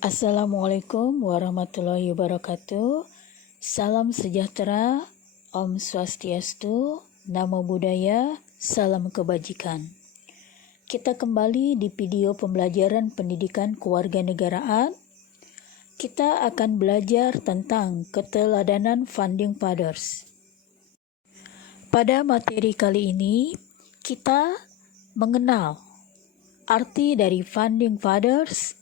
Assalamualaikum warahmatullahi wabarakatuh. Salam sejahtera, Om Swastiastu, Namo Buddhaya, salam kebajikan. Kita kembali di video pembelajaran pendidikan kewarganegaraan. Kita akan belajar tentang keteladanan Founding Fathers. Pada materi kali ini, kita mengenal arti dari Founding Fathers.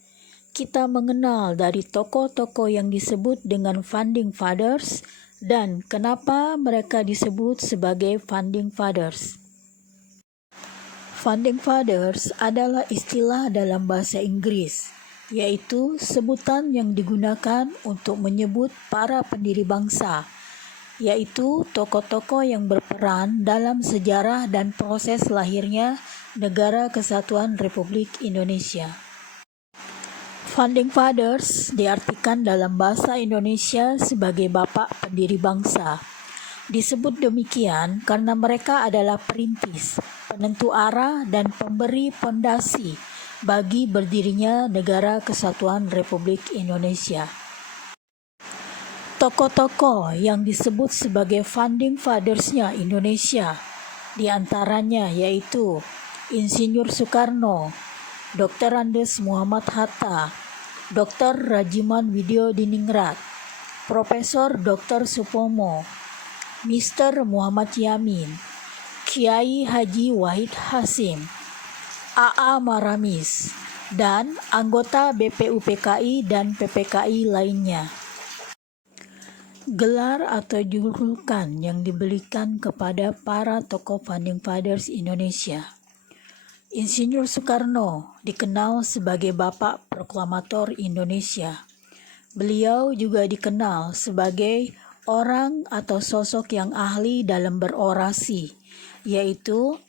Kita mengenal dari tokoh-tokoh yang disebut dengan Founding Fathers dan kenapa mereka disebut sebagai Founding Fathers. Founding Fathers adalah istilah dalam bahasa Inggris, yaitu sebutan yang digunakan untuk menyebut para pendiri bangsa, yaitu tokoh-tokoh yang berperan dalam sejarah dan proses lahirnya Negara Kesatuan Republik Indonesia. Founding Fathers diartikan dalam bahasa Indonesia sebagai bapak pendiri bangsa. Disebut demikian karena mereka adalah perintis, penentu arah, dan pemberi fondasi bagi berdirinya Negara Kesatuan Republik Indonesia. Tokoh-tokoh yang disebut sebagai Founding Fathers-nya Indonesia diantaranya yaitu Insinyur Soekarno, Dr. Andes Muhammad Hatta, Dr. Rajiman Widyodiningrat, Profesor Dr. Supomo, Mr. Muhammad Yamin, Kiai Haji Wahid Hasyim, A.A. Maramis, dan anggota BPUPKI dan PPKI lainnya. Gelar atau julukan yang diberikan kepada para tokoh Founding Fathers Indonesia. Insinyur Soekarno dikenal sebagai Bapak Proklamator Indonesia. Beliau juga dikenal sebagai orang atau sosok yang ahli dalam berorasi, yaitu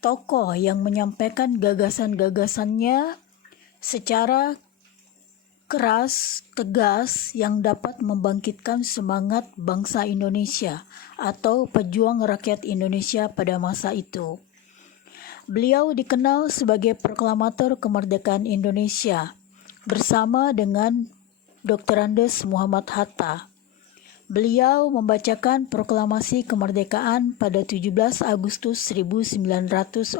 tokoh yang menyampaikan gagasan-gagasannya secara keras, tegas, yang dapat membangkitkan semangat bangsa Indonesia atau pejuang rakyat Indonesia pada masa itu. Beliau dikenal sebagai proklamator kemerdekaan Indonesia bersama dengan Dr. Andes Muhammad Hatta. Beliau membacakan proklamasi kemerdekaan pada 17 Agustus 1945.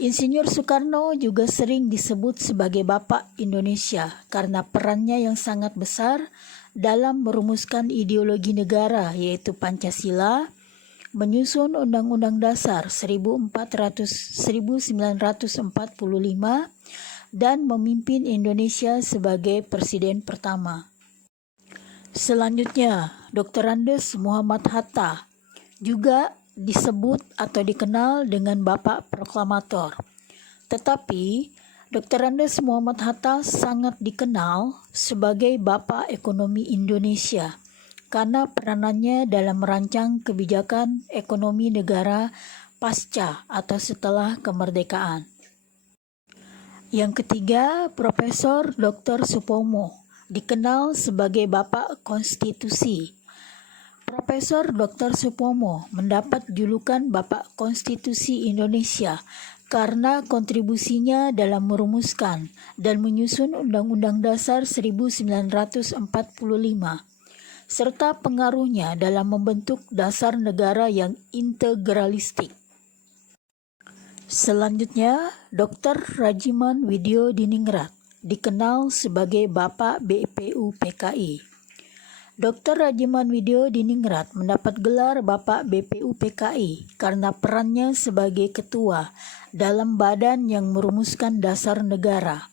Insinyur Soekarno juga sering disebut sebagai Bapak Indonesia karena perannya yang sangat besar dalam merumuskan ideologi negara yaitu Pancasila, menyusun Undang-Undang Dasar 1945 dan memimpin Indonesia sebagai Presiden pertama. Selanjutnya, Dr. Andes Muhammad Hatta juga disebut atau dikenal dengan Bapak Proklamator. Tetapi, Dr. Andes Muhammad Hatta sangat dikenal sebagai Bapak Ekonomi Indonesia karena peranannya dalam merancang kebijakan ekonomi negara pasca atau setelah kemerdekaan. Yang ketiga, Profesor Dr. Supomo dikenal sebagai Bapak Konstitusi. Profesor Dr. Supomo mendapat julukan Bapak Konstitusi Indonesia karena kontribusinya dalam merumuskan dan menyusun Undang-Undang Dasar 1945. Serta pengaruhnya dalam membentuk dasar negara yang integralistik. Selanjutnya, Dr. Rajiman Widyodiningrat dikenal sebagai Bapak BPUPKI. Dr. Rajiman Widyodiningrat mendapat gelar Bapak BPUPKI karena perannya sebagai ketua dalam badan yang merumuskan dasar negara.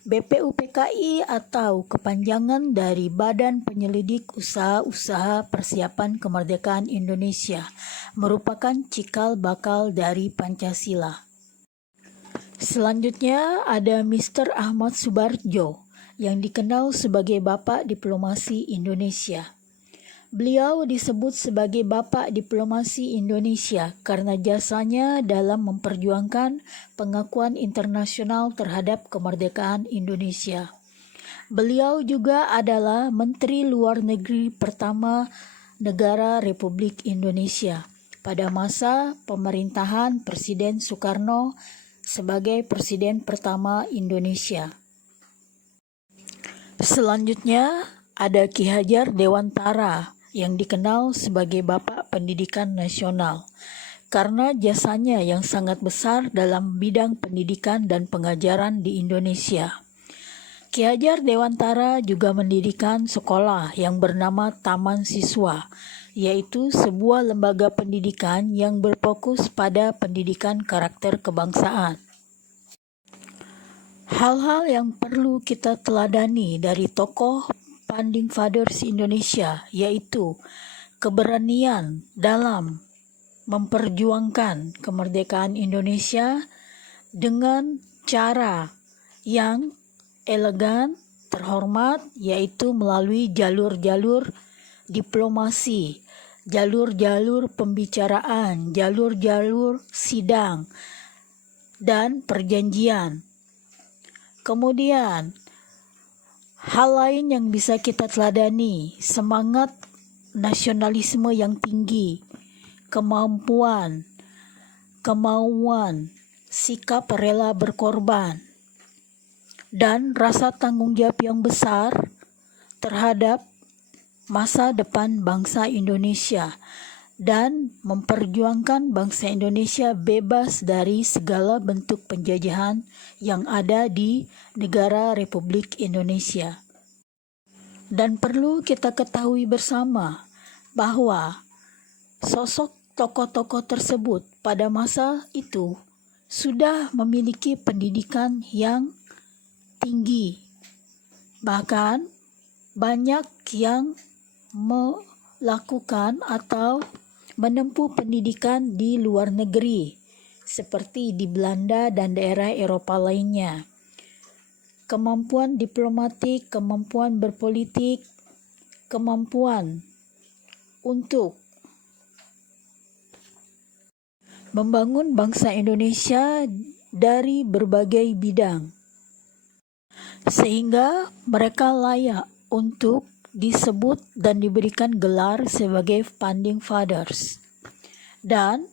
BPUPKI atau kepanjangan dari Badan Penyelidik Usaha-Usaha Persiapan Kemerdekaan Indonesia merupakan cikal bakal dari Pancasila. Selanjutnya ada Mr. Ahmad Subarjo yang dikenal sebagai Bapak Diplomasi Indonesia. Beliau disebut sebagai Bapak Diplomasi Indonesia karena jasanya dalam memperjuangkan pengakuan internasional terhadap kemerdekaan Indonesia. Beliau juga adalah Menteri Luar Negeri pertama Negara Republik Indonesia pada masa pemerintahan Presiden Soekarno sebagai Presiden pertama Indonesia. Selanjutnya ada Ki Hajar Dewantara yang dikenal sebagai Bapak Pendidikan Nasional karena jasanya yang sangat besar dalam bidang pendidikan dan pengajaran di Indonesia. Ki Hajar Dewantara juga mendirikan sekolah yang bernama Taman Siswa, yaitu sebuah lembaga pendidikan yang berfokus pada pendidikan karakter kebangsaan. Hal-hal yang perlu kita teladani dari tokoh Founding Fathers Indonesia yaitu keberanian dalam memperjuangkan kemerdekaan Indonesia dengan cara yang elegan, terhormat, yaitu melalui jalur-jalur diplomasi, jalur-jalur pembicaraan, jalur-jalur sidang, dan perjanjian. Kemudian, hal lain yang bisa kita teladani, semangat nasionalisme yang tinggi, kemauan, sikap rela berkorban, dan rasa tanggung jawab yang besar terhadap masa depan bangsa Indonesia dan memperjuangkan bangsa Indonesia bebas dari segala bentuk penjajahan yang ada di negara Republik Indonesia. Dan perlu kita ketahui bersama bahwa sosok tokoh-tokoh tersebut pada masa itu sudah memiliki pendidikan yang tinggi. Bahkan banyak yang melakukan atau menempuh pendidikan di luar negeri, seperti di Belanda dan daerah Eropa lainnya. Kemampuan diplomatik, kemampuan berpolitik, kemampuan untuk membangun bangsa Indonesia dari berbagai bidang, sehingga mereka layak untuk disebut dan diberikan gelar sebagai Founding Fathers. Dan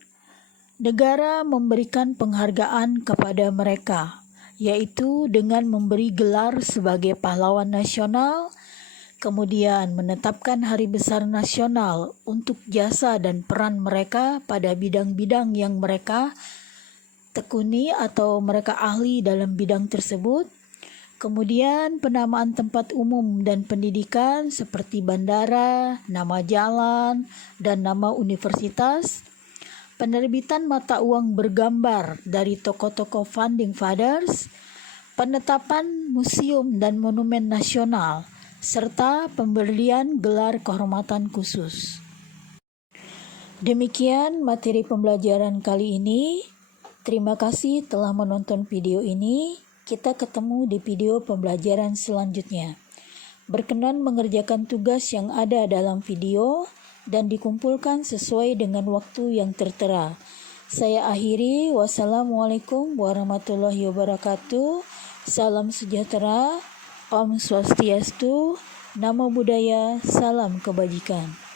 negara memberikan penghargaan kepada mereka, yaitu dengan memberi gelar sebagai pahlawan nasional, kemudian menetapkan hari besar nasional untuk jasa dan peran mereka pada bidang-bidang yang mereka tekuni atau mereka ahli dalam bidang tersebut. Kemudian penamaan tempat umum dan pendidikan seperti bandara, nama jalan, dan nama universitas. Penerbitan mata uang bergambar dari tokoh-tokoh Founding Fathers, penetapan museum dan monumen nasional, serta pemberian gelar kehormatan khusus. Demikian materi pembelajaran kali ini. Terima kasih telah menonton video ini. Kita ketemu di video pembelajaran selanjutnya. Berkenan mengerjakan tugas yang ada dalam video dan dikumpulkan sesuai dengan waktu yang tertera. Saya akhiri. Wassalamualaikum warahmatullahi wabarakatuh. Salam sejahtera. Om Swastiastu. Namo Buddhaya. Salam kebajikan.